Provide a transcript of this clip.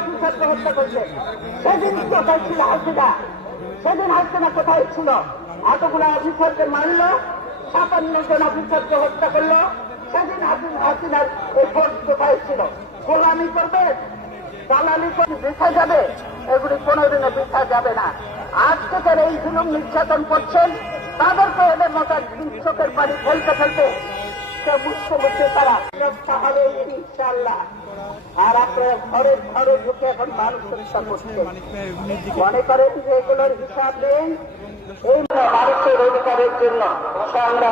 অফিসারকে হত্যা করছে। সেদিন কোথায় ছিল হাসিনা? সেদিন হাসিনা কোথায় ছিল? এতগুলো অফিসারকে মারল, ৫৭ জন অফিসারকে হত্যা করলো। সেদিন হাসিনার এই ফোর্স কোথায় ছিল? গোলামি করবে, দালালি করে বৃথা যাবে? এগুলি কোনোদিনে বৃথা যাবে না। আজ থেকে এই জুলুম নির্যাতন করছেন, তাদেরকে এদের মতো চোখের পানি ফেলতে ফেলতে সে বুঝতে বুঝতে তারা রক্ষা হবে ইনশাআল্লাহ। আর আপনার ঘরে ঘরে ঢুকে এখন মানুষ হত্যা করছে, মনে করেন যে এগুলোর হিসাব নেই। এই মানুষের অধিকারের জন্য সংগ্রাম